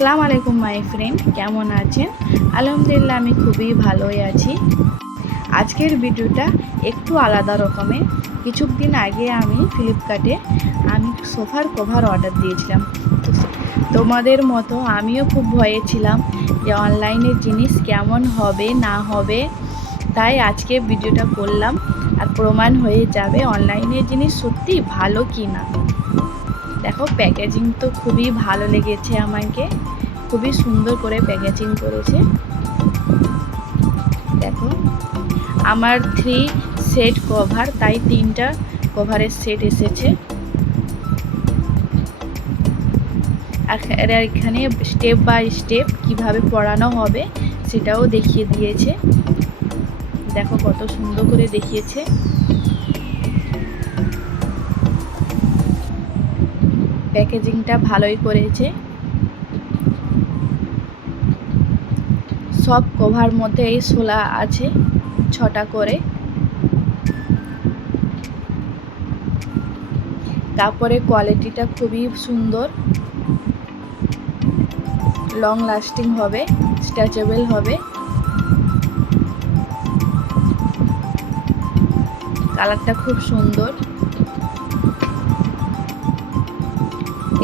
আসসালামু আলাইকুম my friend কেমন আছেন? আলহামদুলিল্লাহ, আমি খুবই ভালোই আছি। আজকের ভিডিওটা একটু আলাদা রকমের। কিছুদিন আগে আমি ফ্লিপকার্টে আমি সোফার কভার অর্ডার দিয়েছিলাম। তোমাদের মতো আমিও খুব ভয়ে ছিলাম যে অনলাইনের জিনিস কেমন হবে, না হবে। তাই আজকে ভিডিওটা করলাম। আর প্রমাণ হয়ে যাবে অনলাইনের জিনিস সত্যি ভালো কি না দেখো প্যাকেজিং তো খুবই ভালো লেগেছে আমাকে। খুবই সুন্দর করে প্যাকেজিং করেছে। দেখো, আমার থ্রি সেট কভার তাই তিনটা কভারের সেট এসেছে। আর এখানে স্টেপ বাই স্টেপ কীভাবে পড়ানো হবে সেটাও দেখিয়ে দিয়েছে। দেখো, কত সুন্দর করে দেখিয়েছে। প্যাকেজিংটা ভালোই করেছে। সব কভার মধ্যে এই শোলা আছে, ছটা করে। তারপরে কোয়ালিটিটা খুবই সুন্দর। লং লাস্টিং হবে, স্ট্রেচেবল হবে। কালারটা খুব সুন্দর।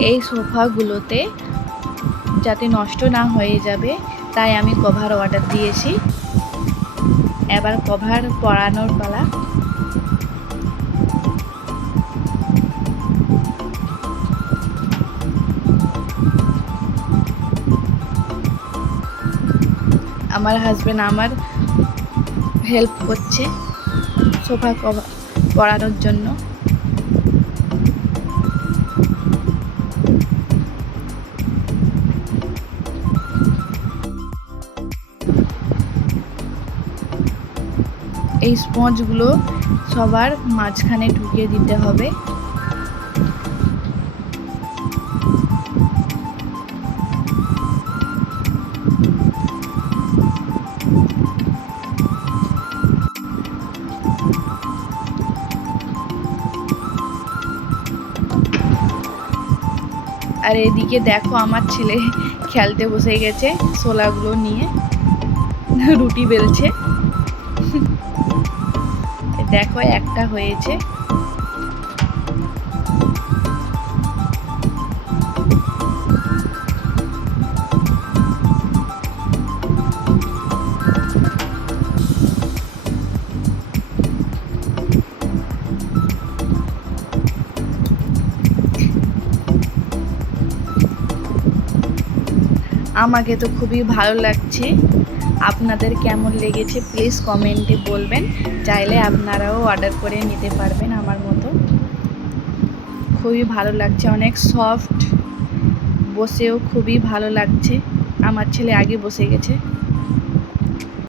এই সোফাগুলোতে যাতে নষ্ট না হয়ে যাবে, তাই আমি কভার অর্ডার দিয়েছি। এবার কভার পরানোর পালা। আমার হাজবেন্ড আমার হেল্প করছে সোফা কভার পরানোর জন্য। এই স্পঞ্জগুলো সবার মাঝখানে ঢুকিয়ে দিতে হবে। আর এদিকে দেখো আমার ছেলে খেলতে বসে গেছে শোলাগুলো নিয়ে। রুটি বেলছে। দেখো একটা হয়েছে। আমাকে তো খুবই ভালো লাগছে। আপনাদের কেমন লেগেছে প্লিজ কমেন্টে বলবেন। চাইলে আপনারাও অর্ডার করে নিতে পারবেন আমার মতো। খুবই ভালো লাগছে, অনেক সফট বসেও খুবই ভালো লাগছে। আমার ছেলে আগে বসে গেছে।